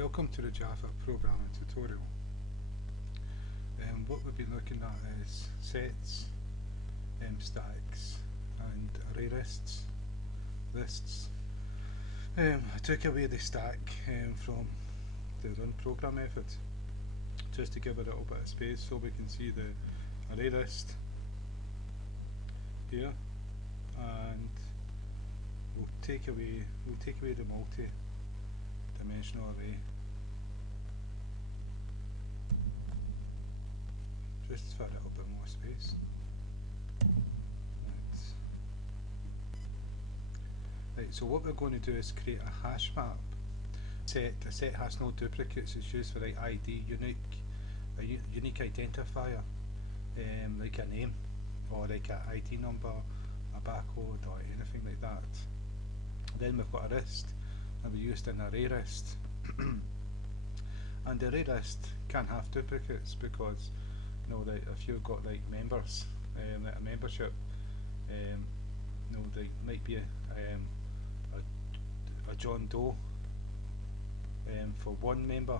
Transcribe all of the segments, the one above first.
Welcome to the Java programming tutorial. What we've been looking at is sets, stacks and array lists. I took away the stack from the run program method just to give it a little bit of space so we can see the array list here, and we'll take away the multi-dimensional array just for a little bit more space. Right, so what we're going to do is create a hash map. A set has no duplicates. It's used for ID, a unique identifier, like a name or like an ID number, a barcode or anything like that. Then we've got a list, and we used an array list. And the array list can have duplicates because like if you've got like members, like a membership, there might be a John Doe for one member,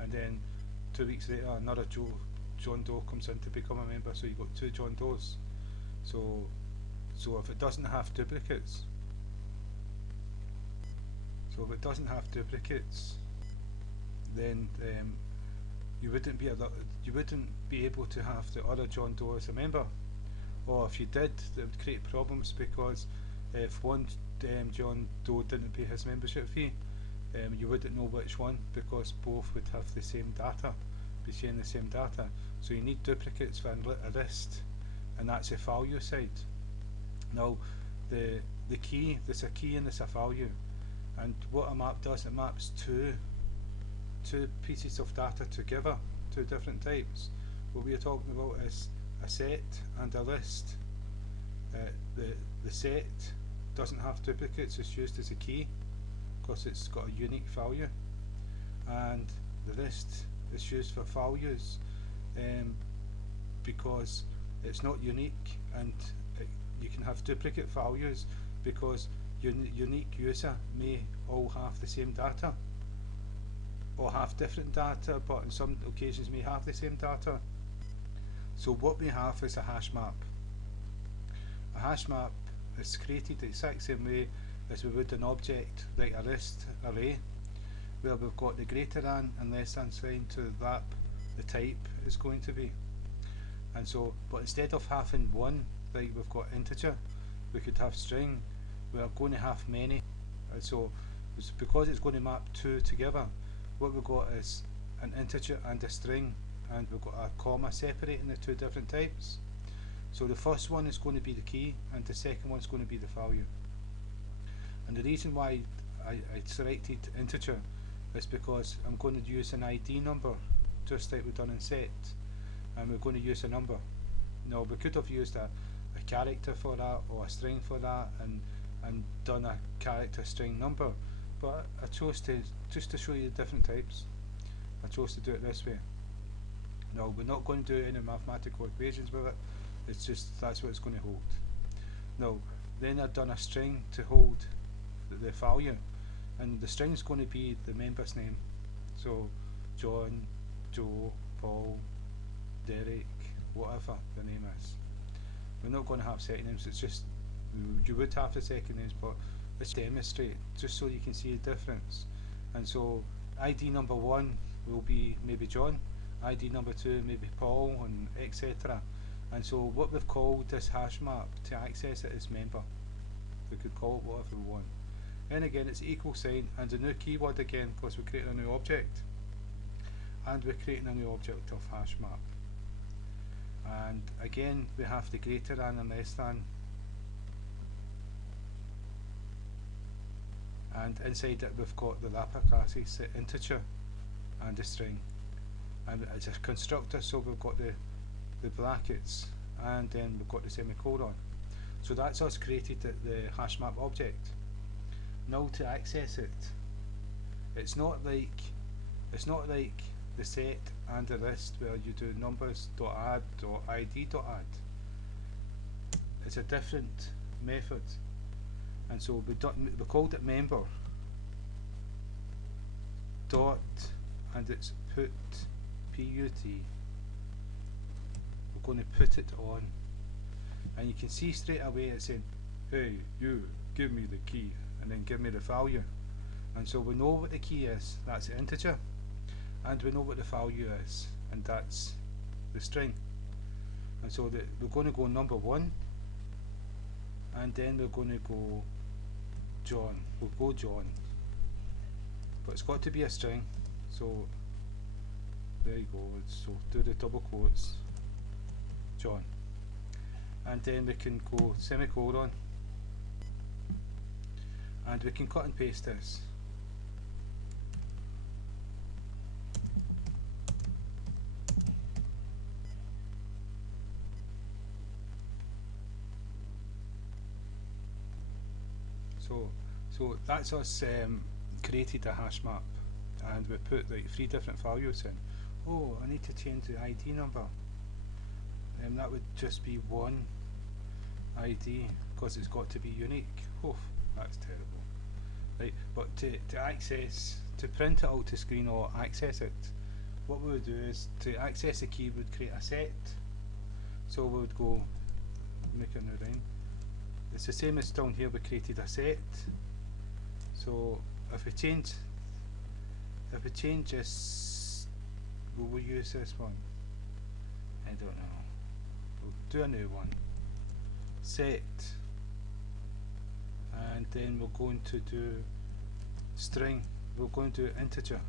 and then 2 weeks later another John Doe comes in to become a member, so you've got two John Does. So if it doesn't have duplicates, then you wouldn't be able to have the other John Doe as a member, or if you did, it would create problems because if one John Doe didn't pay his membership fee, you wouldn't know which one because both would have the same data, be sharing the same data. So you need duplicates for a list, and that's the value side. Now the key, there's a key and there's a value, and what a map does, it maps two pieces of data together, two different types. What we are talking about is a set and a list. The set doesn't have duplicates, it's used as a key because it's got a unique value, and the list is used for values because it's not unique, and you can have duplicate values because unique user may all have the same data or have different data, but in some occasions may have the same data. So what we have is a hash map. A hash map is created the exact same way as we would an object like a list array, where we've got the greater than and less than sign to wrap the type is going to be. And so, but instead of having one, like we've got integer, we could have string, we are going to have many. And so because it's going to map two together, what we've got is an integer and a string, and we've got a comma separating the two different types. So the first one is going to be the key, and the second one is going to be the value. And the reason why I selected integer is because I'm going to use an ID number, just like we've done in set, and we're going to use a number. Now we could have used a character for that or a string for that, and done a character string number, but I chose to, just to show you the different types, I chose to do it this way. Now we're not going to do any mathematical equations with it, it's just that's what it's going to hold. Now then I've done a string to hold the value, and the string is going to be the member's name, so John, Joe, Paul, Derek, whatever the name is. We're not going to have second names, it's just, you would have the second names, but let's demonstrate just so you can see the difference. And so ID number 1 will be maybe John, ID number 2 maybe Paul, and etc. And so what we've called this hash map to access it is member. We could call it whatever we want. And again it's equal sign and a new keyword again because we're creating a new object, and we're creating a new object of hash map. And again we have the greater than and less than, and inside it we've got the wrapper classes, the integer and the string, and it's a constructor, so we've got the brackets, and then we've got the semicolon. So that's us created the hash map object. Now to access it, it's not like the set and the list where you do numbers.add or id.add. It's a different method, and so we called it member, dot, and it's put, P-U-T. We're going to put it on, and you can see straight away it's saying, hey you, give me the key, and then give me the value. And so we know what the key is, that's the integer, and we know what the value is, and that's the string. And so we're going to go number 1, and then we're going to go John. We'll go John, but it's got to be a string, so there you go. So do the double quotes, John, and then we can go semicolon, and we can cut and paste this. So that's us created a hash map, and we put like 3 different values in. Oh, I need to change the ID number. That would just be 1 ID because it's got to be unique. Oh, that's terrible. Right, but to access, to print it out to screen or access it, what we would do is to access the key, we'd create a set. So we would go, make a new line. It's the same as down here, we created a set. So if we change this, will we use this one? I don't know. We'll do a new one. Set, and then we're going to do string. We're going to do integer.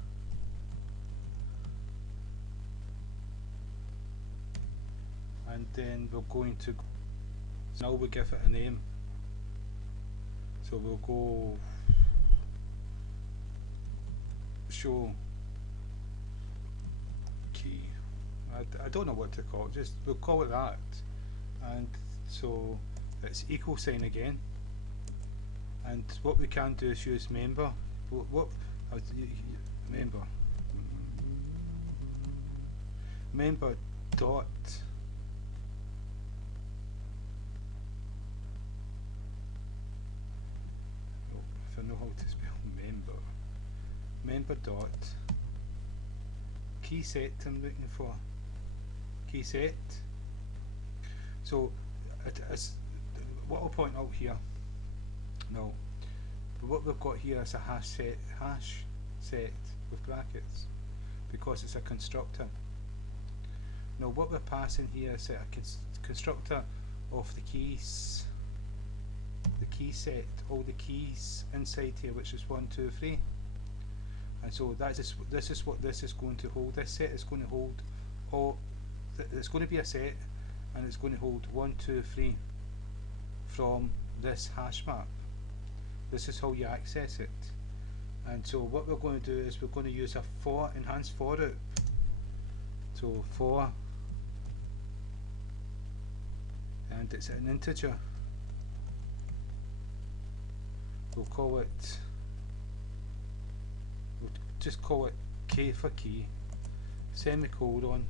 And then we're going to, now we give it a name. So we'll go show key. I don't know what to call it, just we'll call it that. And so it's equal sign again. And what we can do is use member. Member dot I know how to spell member dot key set. I'm looking for key set. So it is, what I'll point out here now, what we've got here is a hash set with brackets because it's a constructor. Now what we're passing here is a constructor of the keys, the key set, all the keys inside here, which is 1, 2, 3. And so this is what this is going to hold. This set is going to hold all. It's going to be a set, and it's going to hold 1, 2, 3 from this hash map. This is how you access it. And so what we're going to do is we're going to use a enhanced for loop. So for, and it's an integer. We'll call it, we'll just call it K for key, semicolon,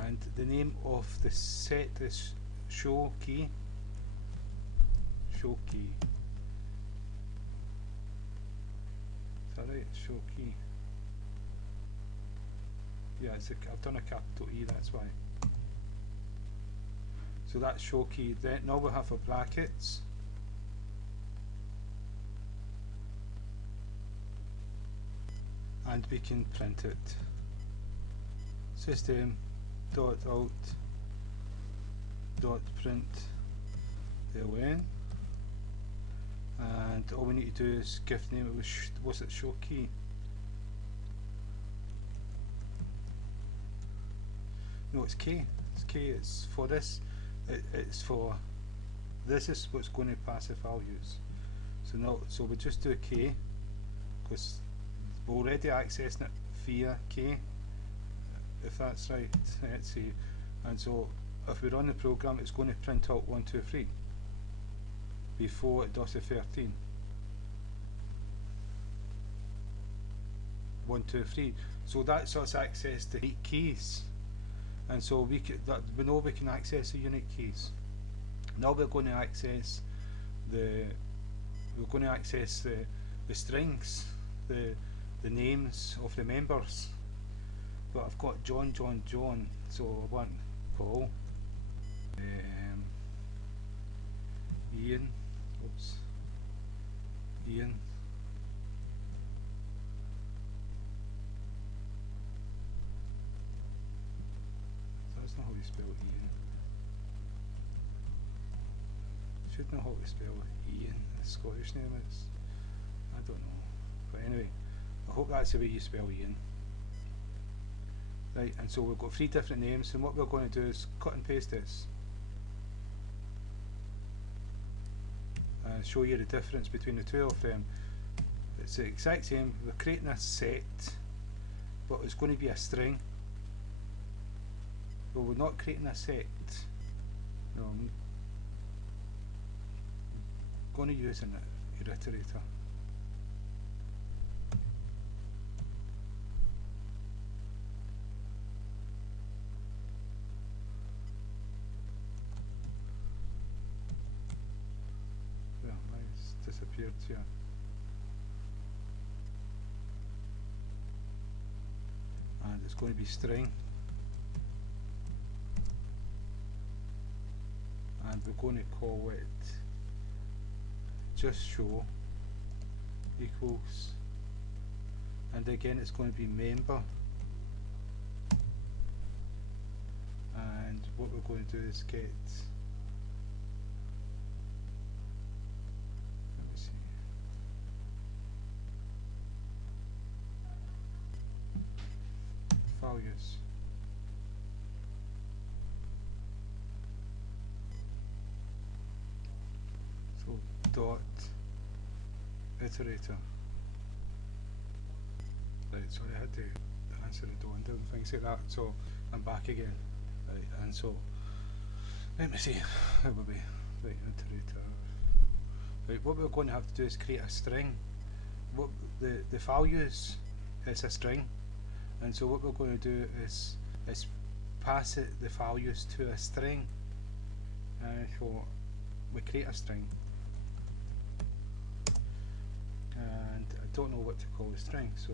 and the name of the set is show key. Show key. Is that right? Show key. Yeah, I've done a capital E, that's why. So that's show key. Then now we have our brackets. And we can print it. System dot out dot print ln, and all we need to do is give name. It was it show key? No, it's K. It's K. It's for this. It's for this is what's going to pass the values. So now, so we just do K because we're already accessing it via K. If that's right, let's see. And so if we run the program, it's going to print out 1, 2, 3 before it does the 13. 1, 2, 3. So that's us access the unique keys. And so we know we can access the unique keys. Now we're going to access the we're going to access the strings, the names of the members. But I've got John, so I want Paul, Ian, Ian, that's not how you spell Ian. Should know how to spell Ian, the Scottish name is. I don't know. But anyway, I hope that's the way you spell Ian. Right, and so we've got 3 different names, and what we're going to do is cut and paste this. And show you the difference between the 2 of them. It's the exact same, we're creating a set, but it's going to be a string. Well, we're not creating a set. No, I'm going to use an iterator. Yeah, mine's disappeared here. And it's going to be string. And we're going to call it just show equals, and again it's going to be member, and what we're going to do is get, let me see, values. So dot iterator. Right, sorry, I had to answer the door and doing things like that, so I'm back again. Right, and so let me see, it will be right, iterator. Right, what we're going to have to do is create a string. What the values is a string, and so what we're going to do is pass it the values to a string, and so we create a string. And I don't know what to call the string, so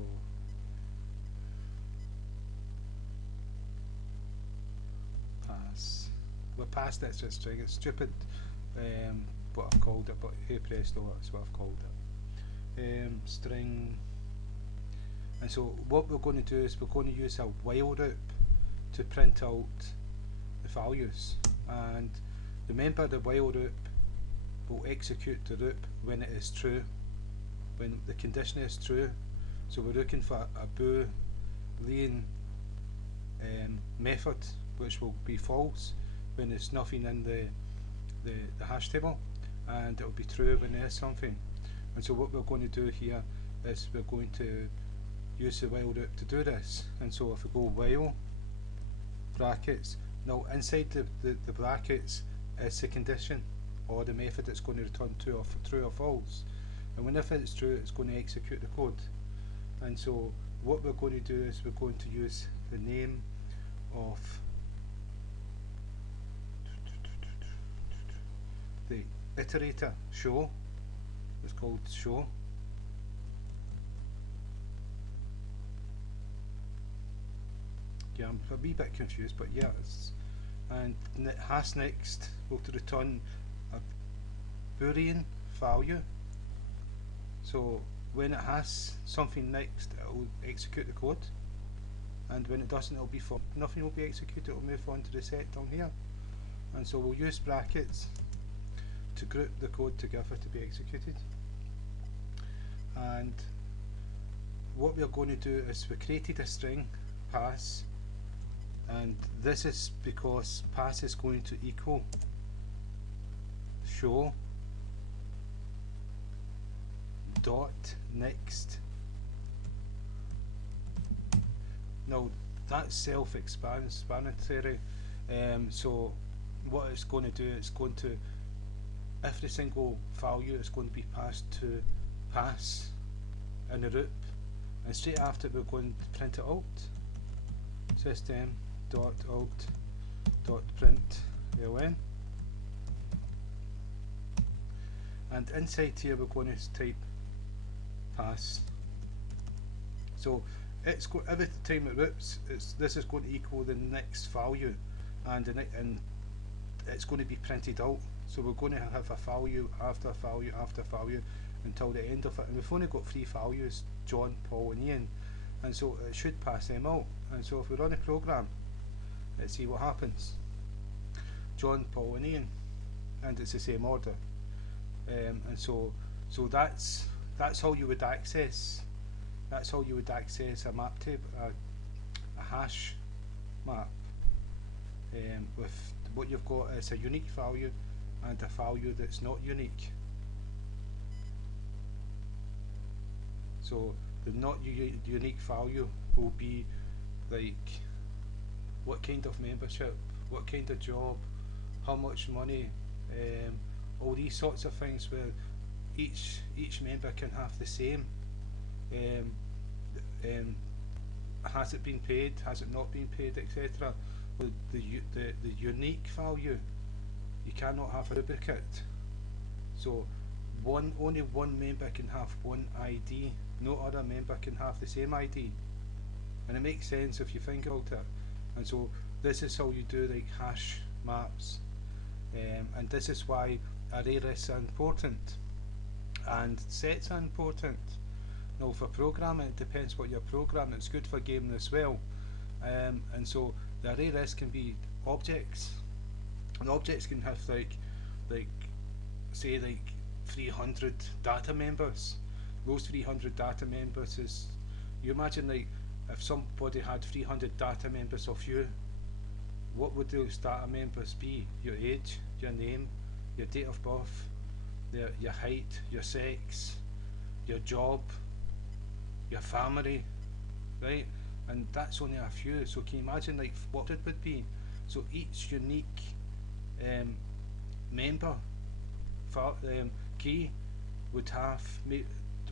pass. We'll pass that to a string. It's stupid, what I've called it, but hey presto, that's what I've called it. String. And so what we're going to do is we're going to use a while loop to print out the values. And remember, the while loop will execute the loop when it is true, when the condition is true. So we're looking for a Boolean method which will be false when there's nothing in the hash table, and it will be true when there is something. And so what we're going to do here is we're going to use the while loop to do this. And so if we go while brackets, now inside the brackets is the condition or the method that's going to return true or false, and whenever it's true it's going to execute the code. And so what we're going to do is we're going to use the name of the iterator, show. It's called show. Yeah, I'm a wee bit confused, but yeah, and has next will to return a Boolean value. So when it has something next, it will execute the code, and when it doesn't, it'll be nothing will be executed. It will move on to the set down here. And so we'll use brackets to group the code together to be executed. And what we're going to do is we created a string pass, and this is because pass is going to equal show dot next. Now that's self-explanatory. So what it's going to do, it's going to, every single value is going to be passed to pass in the loop, and straight after we're going to print it out. System dot out dot print ln, and inside here we're going to type pass. So it's every time it rips, this is going to equal the next value, and it's going to be printed out. So we're going to have a value after value after value until the end of it, and we've only got 3 values: John, Paul and Ian, and so it should pass them out. And so if we run a program, let's see what happens. John, Paul and Ian, and it's the same order. And so that's how you would access a map table, a hash map, with what you've got is a unique value and a value that's not unique. So the not unique value will be like what kind of membership, what kind of job, how much money, all these sorts of things, where each member can have the same. Has it been paid? Has it not been paid, etc. The unique value, you cannot have a duplicate. So only one member can have one ID. No other member can have the same ID, and it makes sense if you think about it. And so this is how you do like hash maps, and this is why array lists are important and sets are important. Now for programming, it depends what you're programming. It's good for gaming as well, and so the array list can be objects, and objects can have like say like 300 data members. Those 300 data members is, you imagine like if somebody had 300 data members of you, what would those data members be? Your age, your name, your date of birth, your height, your sex, your job, your family, right? And that's only a few. So can you imagine like what it would be? So each unique member key would have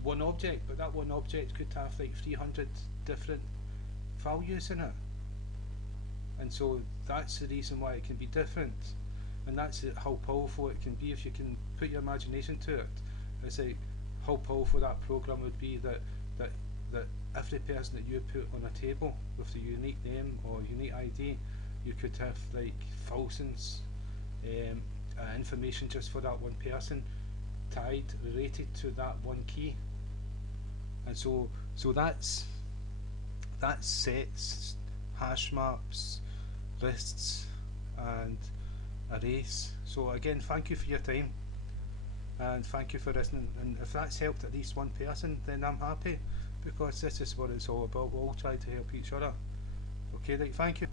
one object, but that one object could have like 300 different values in it. And so that's the reason why it can be different, and that's how powerful it can be if you can put your imagination to it. It's like how powerful that program would be, that every person that you put on a table with a unique name or unique ID, you could have like thousands information just for that one person, related to that one key. And so that's sets, hash maps, lists and arrays. So again, thank you for your time, and thank you for listening, and if that's helped at least one person, then I'm happy, because this is what it's all about. We'll all try to help each other. Okay, right, thank you.